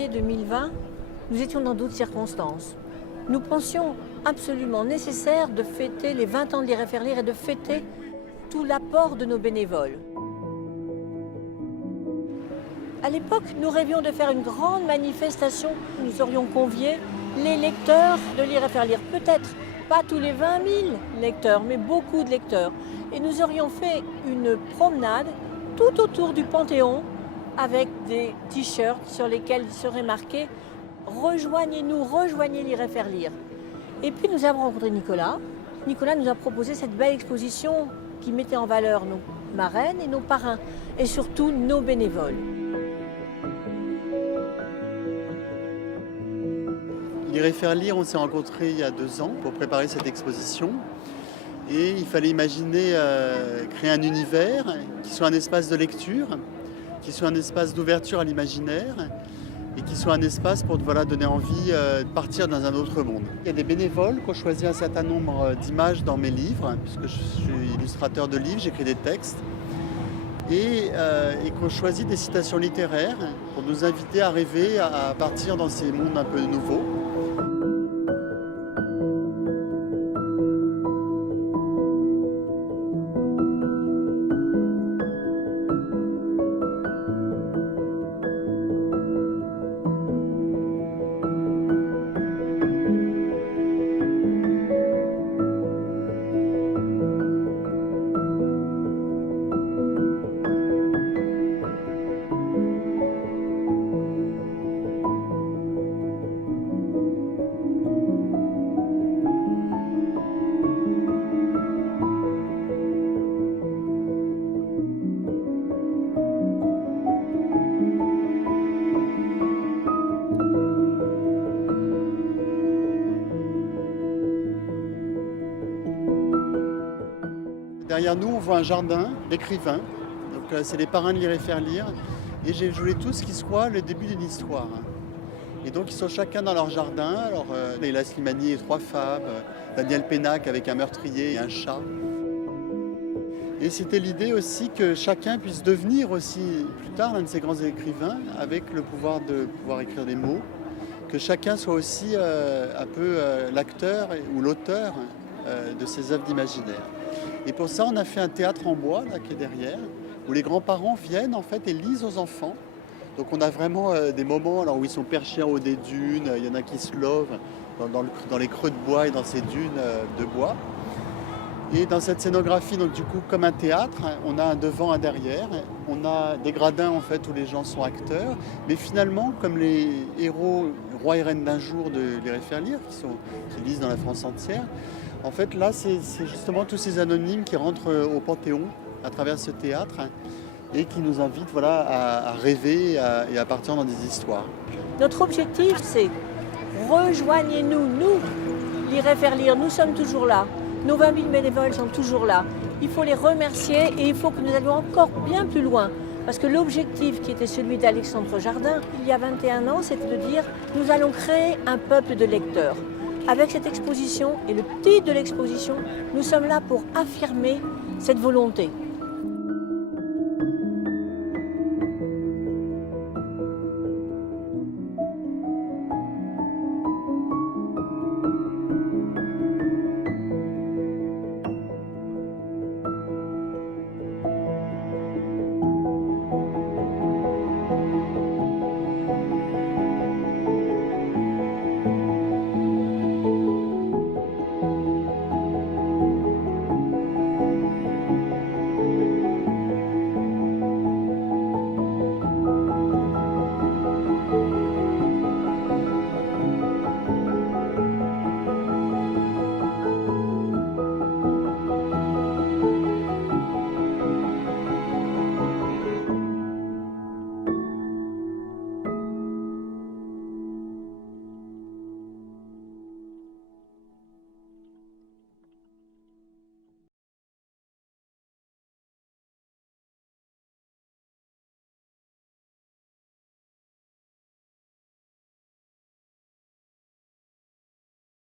janvier 2020, nous étions dans d'autres circonstances. Nous pensions absolument nécessaire de fêter les 20 ans de Lire et faire lire et de fêter tout l'apport de nos bénévoles. À l'époque, nous rêvions de faire une grande manifestation. Nous aurions convié les lecteurs de Lire et faire lire. Peut-être pas tous les 20 000 lecteurs, mais beaucoup de lecteurs. Et nous aurions fait une promenade tout autour du Panthéon avec des t-shirts sur lesquels il serait marqué « Rejoignez-nous, rejoignez Lire et faire lire ». Et puis nous avons rencontré Nicolas. Nicolas nous a proposé cette belle exposition qui mettait en valeur nos marraines et nos parrains, et surtout nos bénévoles. Lire et faire lire, on s'est rencontrés il y a 2 ans pour préparer cette exposition. Et il fallait imaginer créer un univers qui soit un espace de lecture, qui soit un espace d'ouverture à l'imaginaire et qui soit un espace pour donner envie de partir dans un autre monde. Il y a des bénévoles qui ont choisi un certain nombre d'images dans mes livres, puisque je suis illustrateur de livres, j'écris des textes, et qui ont choisi des citations littéraires pour nous inviter à rêver, à partir dans ces mondes un peu nouveaux. Derrière nous, on voit un jardin d'écrivains. Donc c'est les parrains de Lire et faire lire. Et j'ai voulu tous qu'ils soient le début d'une histoire. Et donc ils sont chacun dans leur jardin. Alors Leila Slimani et 3 femmes, Daniel Pénac avec un meurtrier et un chat. Et c'était l'idée aussi que chacun puisse devenir aussi plus tard l'un de ces grands écrivains avec le pouvoir de pouvoir écrire des mots. Que chacun soit aussi un peu l'acteur ou l'auteur de ces œuvres d'imaginaire. Et pour ça, on a fait un théâtre en bois, là, qui est derrière, où les grands-parents viennent en fait et lisent aux enfants. Donc on a vraiment des moments où ils sont perchés en haut des dunes, il y en a qui se lovent dans les creux de bois et dans ces dunes de bois. Et dans cette scénographie, donc du coup, comme un théâtre, on a un devant, un derrière, on a des gradins en fait où les gens sont acteurs, mais finalement, comme les héros, rois et reines d'un jour de Lire et faire lire, qui lisent dans la France entière, en fait, là, c'est justement tous ces anonymes qui rentrent au Panthéon à travers ce théâtre et qui nous invitent à rêver et à partir dans des histoires. Notre objectif, c'est rejoignez-nous, nous, Lire et faire lire, nous sommes toujours là. Nos 20 000 bénévoles sont toujours là. Il faut les remercier et il faut que nous allions encore bien plus loin. Parce que l'objectif qui était celui d'Alexandre Jardin, il y a 21 ans, c'était de dire nous allons créer un peuple de lecteurs. Avec cette exposition et le titre de l'exposition, nous sommes là pour affirmer cette volonté.